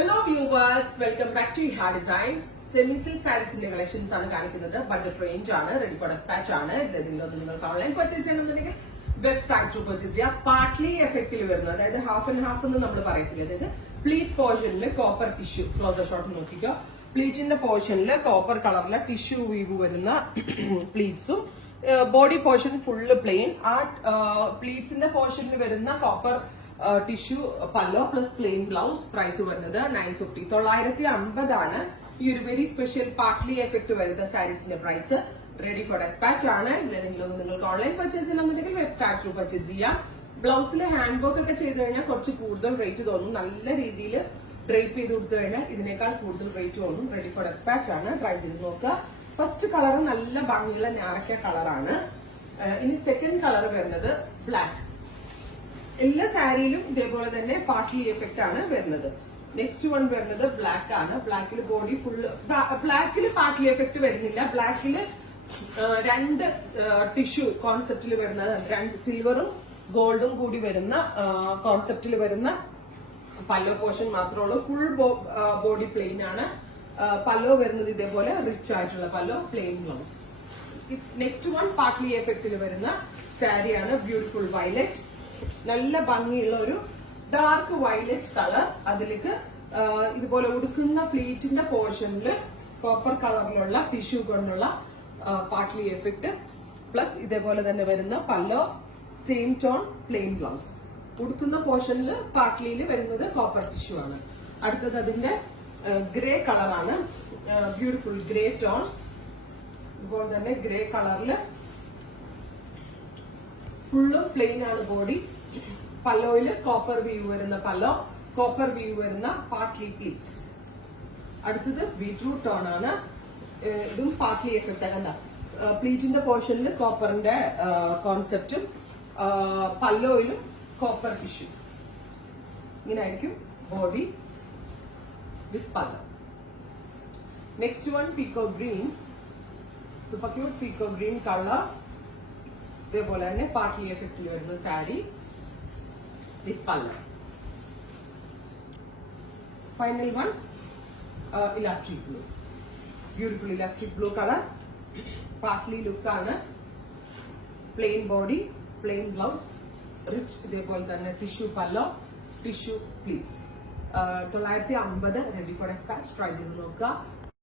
Hello viewers, welcome back to Iha Designs. Semi silk sarees in the collections are budget range, ready for dispatch, online purchase website to purchase. Partly effective, half and half of the pleat portion, copper tissue, closer shot notica. Pleat in the portion, copper color, tissue weave pleats. Body portion full plain. Art pleats in the portion copper. Tissue pallo plus plain blouse price വരുന്നത് 950 950 ആണ് ഈ ഒരു very special partly effect വരുന്ന സാരീസിന്റെ price ready for dispatch ആണ് നിങ്ങൾക്ക് online purchase ചെയ്യണമെന്നുണ്ടെങ്കിൽ website through purchase ചെയ്യാം ബ്ലൗസിലെ hand work ഒക്കെ ചെയ്ത് കഴിഞ്ഞാൽ കുറച്ച് കൂടുതൽ റേറ്റ് തോന്നും നല്ല രീതിയിൽ ഡ്രേപ്പ് ചെയ്ത് കൊടുത്തു കഴിഞ്ഞാൽ ഇതിനേക്കാൾ കൂടുതൽ റേറ്റ് തോന്നും റെഡി ഫോർ ഡെസ്പാച്ച് ആണ് ട്രൈ ചെയ്ത് നോക്കുക ഫസ്റ്റ് കളർ നല്ല ഭംഗിയുള്ള ഞാറക്ക കളറാണ് ഇനി സെക്കൻഡ് കളർ വരുന്നത് ബ്ലാക്ക് എല്ലാ സാരിയിലും ഇതേപോലെ തന്നെ പാർട്ട്ലി എഫക്റ്റ് ആണ് വരുന്നത് നെക്സ്റ്റ് വൺ വരുന്നത് ബ്ലാക്ക് ആണ് ബ്ലാക്കിൽ ബോഡി ഫുള്ള് ബ്ലാക്കിൽ പാർട്ട്ലി എഫക്റ്റ് വരുന്നില്ല ബ്ലാക്കിൽ രണ്ട് ടിഷ്യൂ കോൺസെപ്റ്റിൽ വരുന്നത് രണ്ട് സിൽവറും ഗോൾഡും കൂടി വരുന്ന കോൺസെപ്റ്റിൽ വരുന്ന പല്ലോ പോർഷൻ മാത്രമേ ഉള്ളൂ ഫുൾ ബോഡി പ്ലെയിൻ ആണ് പല്ലോ വരുന്നത് ഇതേപോലെ റിച്ച് ആയിട്ടുള്ള pallu plain blouse next one partly എഫക്റ്റിൽ വരുന്ന സാരിയാണ് ബ്യൂട്ടിഫുൾ വയലറ്റ് നല്ല ഭംഗിയുള്ള ഒരു ഡാർക്ക് വയലറ്റ് കളർ അതിലേക്ക് ഇതുപോലെ ഉടുക്കുന്ന പ്ലീറ്റിന്റെ പോർഷനിൽ കോപ്പർ കളറിലുള്ള ടിഷ്യൂ കൊണ്ടുള്ള പാർട്ട്ലി എഫക്റ്റ് പ്ലസ് ഇതേപോലെ തന്നെ വരുന്ന പല്ലോ സെയിം ടോൺ പ്ലെയിൻ ബ്ലൗസ് ഉടുക്കുന്ന പോർഷനിൽ പാർട്ട്ലിയിൽ വരുന്നത് കോപ്പർ ടിഷ്യൂ ആണ് അടുത്തത് അതിന്റെ ഗ്രേ കളറാണ് ബ്യൂട്ടിഫുൾ ഗ്രേ ടോൺ ഇതുപോലെ തന്നെ ഗ്രേ കളറിൽ ഫുള്ളും പ്ലെയിൻ ആണ് ബോഡി പല്ലോയില് കോപ്പർ വീവ് വരുന്ന പല്ലോ കോപ്പർ വീവ് വരുന്ന പാർട്ട്ലി പ്ലീറ്റ്സ് അടുത്തത് ബീട്രൂട്ട് ടോൺ ആണ് ഇതും പാർട്ട്ലി എഫക്റ്റ് ആണ് പ്ലീറ്റിന്റെ പോർഷനിൽ കോപ്പറിന്റെ കോൺസെപ്റ്റും പല്ലോയിലും കോപ്പർ ടിഷ്യൂ ഇങ്ങനെ ആയിരിക്കും body with pallu next one peacock green super cute peacock green colour ഇതേപോലെ തന്നെ പാർട്ട്ലി എഫക്റ്റിൽ വരുന്ന sari with pallu final one electric blue beautiful electric blue colour partly ലുക്കാണ് plain body plain blouse rich ഇതേപോലെ തന്നെ tissue pallu tissue pleats 950 ready for dispatch try ചെയ്ത് നോക്കുക